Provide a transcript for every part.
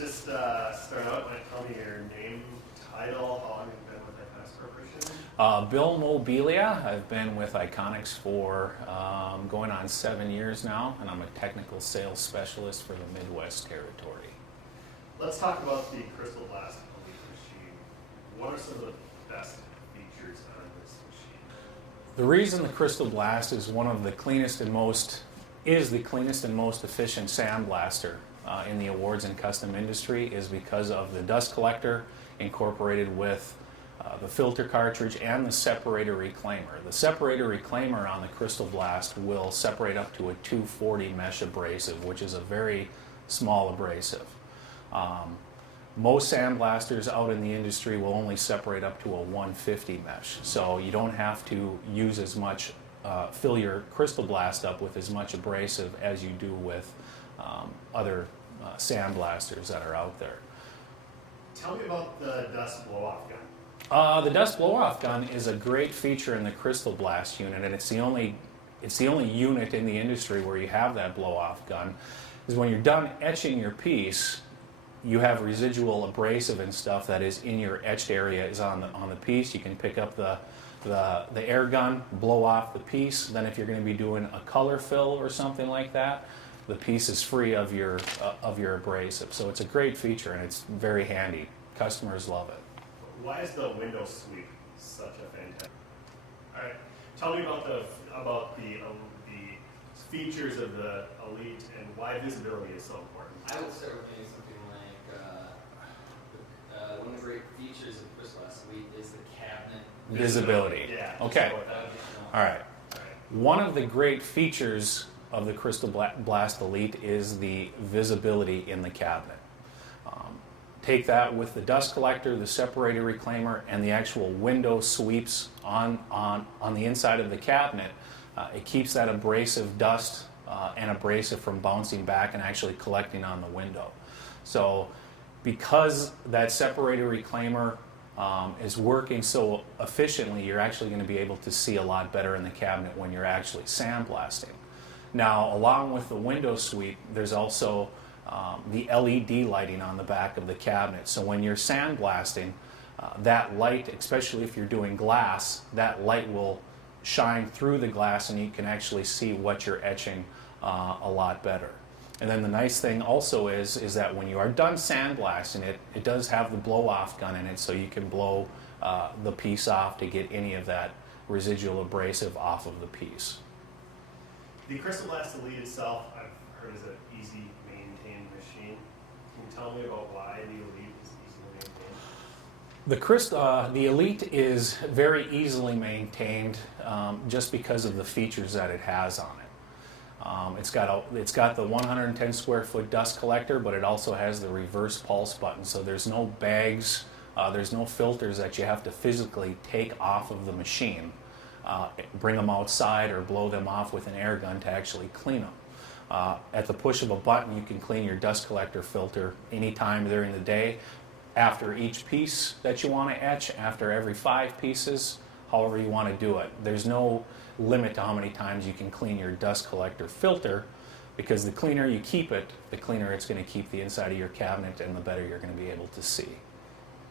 just start out by telling me your name, title, how long you've been with Iconics Corporation. Bill Mobilia. I've been with Iconics for going on 7 years now, and I'm a technical sales specialist for the Midwest territory. Let's talk about the Crystal Blast Elite machine. What are some of the best features on this machine? The reason the Crystal Blast is one of the cleanest and most efficient sandblaster in the awards and custom industry is because of the dust collector incorporated with the filter cartridge and the separator reclaimer. The separator reclaimer on the Crystal Blast will separate up to a 240 mesh abrasive, which is a very small abrasive. Most sandblasters out in the industry will only separate up to a 150 mesh, so you don't have to use as much, fill your Crystal Blast up with as much abrasive as you do with other sandblasters that are out there. Tell me about the dust blow-off gun. The dust blow-off gun is a great feature in the Crystal Blast unit, and it's the only unit in the industry where you have that blow-off gun. Is when you're done etching your piece, you have residual abrasive and stuff that is in your etched area is on the piece. You can pick up the air gun, blow off the piece. Then if you're going to be doing a color fill or something like that, the piece is free of your abrasive. So it's a great feature and it's very handy. Customers love it. Why is the window sweep such a fantastic? All right, tell me about the features of the Elite and why visibility is so important. I would start with doing something like one of the great features of Crystal Blast Elite is the cabinet Visibility. Yeah. Okay. All right. All right. One of the great features of the Crystal Blast Elite is the visibility in the cabinet. Take that with the dust collector, the separator reclaimer, and the actual window sweeps on the inside of the cabinet. It keeps that abrasive dust and abrasive from bouncing back and actually collecting on the window. So because that separator reclaimer is working so efficiently, you're actually going to be able to see a lot better in the cabinet when you're actually sandblasting. Now, along with the window sweep, there's also the LED lighting on the back of the cabinet. So when you're sandblasting, that light, especially if you're doing glass, that light will shine through the glass and you can actually see what you're etching a lot better. And then the nice thing also is that when you are done sandblasting it, it does have the blow-off gun in it, so you can blow the piece off to get any of that residual abrasive off of the piece. The Crystal Blast Elite itself, I've heard, is an easy maintained machine. Can you tell me about why the Elite is easily maintained? The Elite is very easily maintained just because of the features that it has on it. It's got the 110 square foot dust collector, but it also has the reverse pulse button, so there's no bags, there's no filters that you have to physically take off of the machine, bring them outside or blow them off with an air gun to actually clean them. At the push of a button, you can clean your dust collector filter anytime during the day, after each piece that you want to etch, after every 5 pieces, however you want to do it. There's no limit to how many times you can clean your dust collector filter, because the cleaner you keep it, the cleaner it's going to keep the inside of your cabinet and the better you're going to be able to see.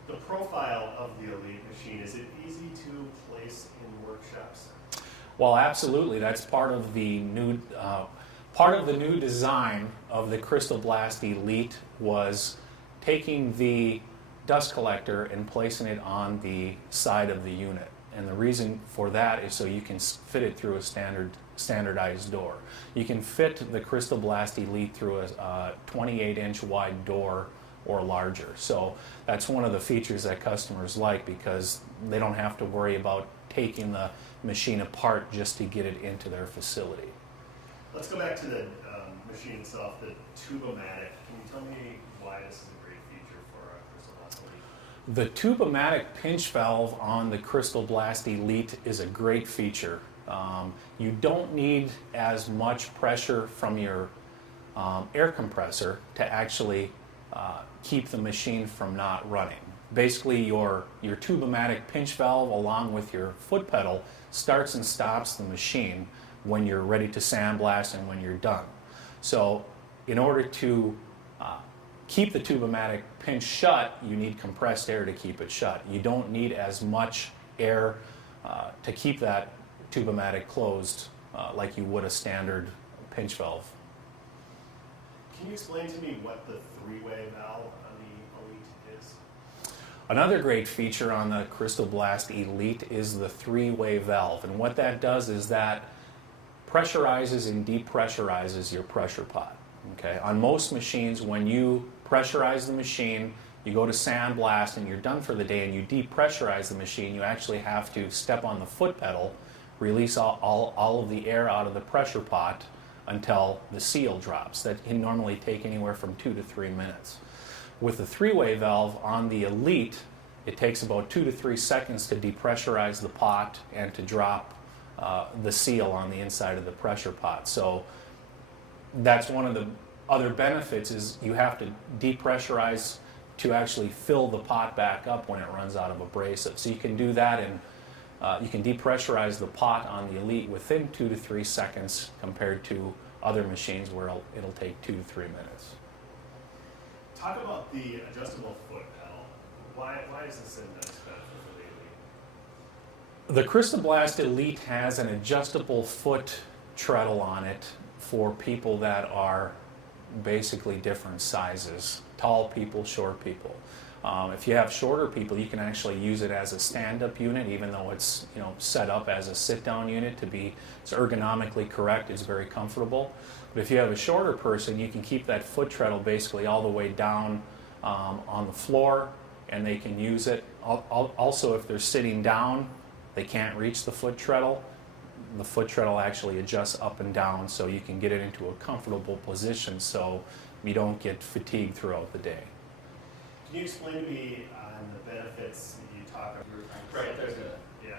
The profile of the Elite machine, is it easy to place in workshops? Well, absolutely. That's part of the new design of the Crystal Blast Elite was taking the dust collector and placing it on the side of the unit. And the reason for that is so you can fit it through a standardized door. You can fit the Crystal Blast Elite through a 28-inch wide door or larger. So that's one of the features that customers like, because they don't have to worry about taking the machine apart just to get it into their facility. Let's go back to the machine itself, the Tube-O-Matic. Can you tell me why this is a great feature for Crystal Blast Elite? The Tube-O-Matic pinch valve on the Crystal Blast Elite is a great feature. You don't need as much pressure from your air compressor to actually keep the machine from not running. Basically, your Tube-O-Matic pinch valve along with your foot pedal starts and stops the machine when you're ready to sandblast and when you're done. So in order to keep the Tube-O-Matic pinched shut, you need compressed air to keep it shut. You don't need as much air to keep that Tube-O-Matic closed like you would a standard pinch valve. Can you explain to me what the three-way valve on the Elite is? Another great feature on the Crystal Blast Elite is the three-way valve. And what that does is that pressurizes and depressurizes your pressure pot. Okay? On most machines, when you pressurize the machine, you go to sandblast and you're done for the day and you depressurize the machine, you actually have to step on the foot pedal, release all of the air out of the pressure pot until the seal drops. That can normally take anywhere from 2 to 3 minutes. With the three-way valve on the Elite, it takes about 2 to 3 seconds to depressurize the pot and to drop the seal on the inside of the pressure pot. So that's one of the other benefits, is you have to depressurize to actually fill the pot back up when it runs out of abrasive. So you can do that, and you can depressurize the pot on the Elite within 2 to 3 seconds compared to other machines where it'll take 2 to 3 minutes. Talk about the adjustable foot pedal. Why is this a nice benefit for the Elite? The Crystal Blast Elite has an adjustable foot treadle on it for people that are basically different sizes, tall people, short people. If you have shorter people, you can actually use it as a stand-up unit, even though it's set up as a sit-down unit to be it's ergonomically correct. It's very comfortable. But if you have a shorter person, you can keep that foot treadle basically all the way down on the floor, and they can use it. Also, if they're sitting down, they can't reach the foot treadle. The foot treadle actually adjusts up and down, so you can get it into a comfortable position so you don't get fatigued throughout the day. Can you explain to me on the benefits that you talk about? Right, there's a good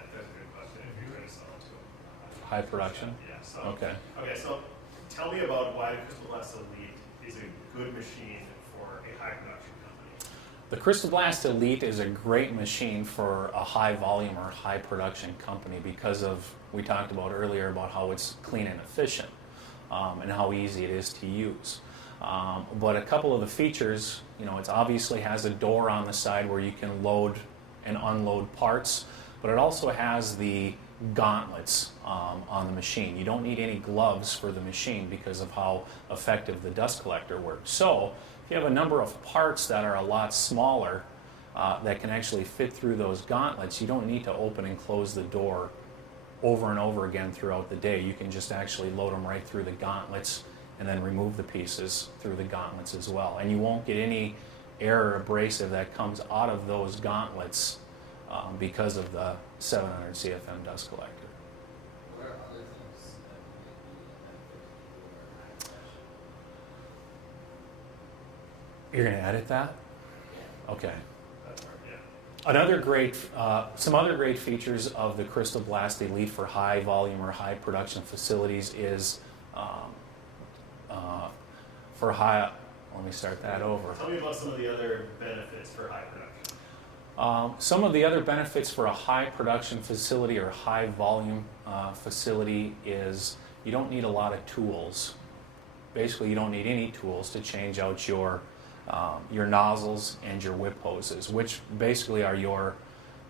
question. If you were to sell it to High production? Yeah. So, Okay. So tell me about why Crystal Blast Elite is a good machine for a high production company. The Crystal Blast Elite is a great machine for a high volume or high production company because of, we talked about earlier about how it's clean and efficient and how easy it is to use. But a couple of the features, it obviously has a door on the side where you can load and unload parts, but it also has the gauntlets on the machine. You don't need any gloves for the machine because of how effective the dust collector works. So if you have a number of parts that are a lot smaller that can actually fit through those gauntlets, you don't need to open and close the door over and over again throughout the day. You can just actually load them right through the gauntlets and then remove the pieces through the gauntlets as well. And you won't get any air or abrasive that comes out of those gauntlets because of the 700 CFM dust collector. What are other things that might be a benefit for You're going to edit that? Yeah. Okay. That's right. Yeah. Some other great features of the Crystal Blast Elite for high volume or high production facilities is for high. Let me start that over. Tell me about some of the other benefits for high production. Some of the other benefits for a high production facility or high volume facility is you don't need a lot of tools. Basically, you don't need any tools to change out your nozzles and your whip hoses, which basically are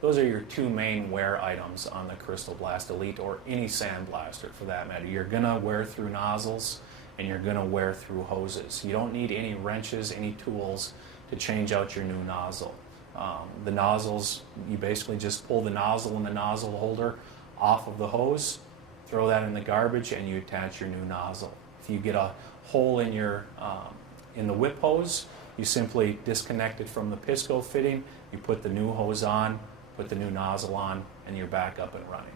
those are your two main wear items on the Crystal Blast Elite or any sandblaster for that matter. You're gonna wear through nozzles and you're gonna wear through hoses. You don't need any wrenches, any tools to change out your new nozzle. The nozzles, you basically just pull the nozzle and the nozzle holder off of the hose, throw that in the garbage, and you attach your new nozzle. If you get a hole in your in the whip hose, you simply disconnect it from the Pisco fitting, you put the new hose on, put the new nozzle on, and you're back up and running.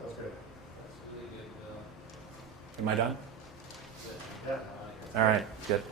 That was good. That's really good. Am I done? Good. Yeah. All right, good.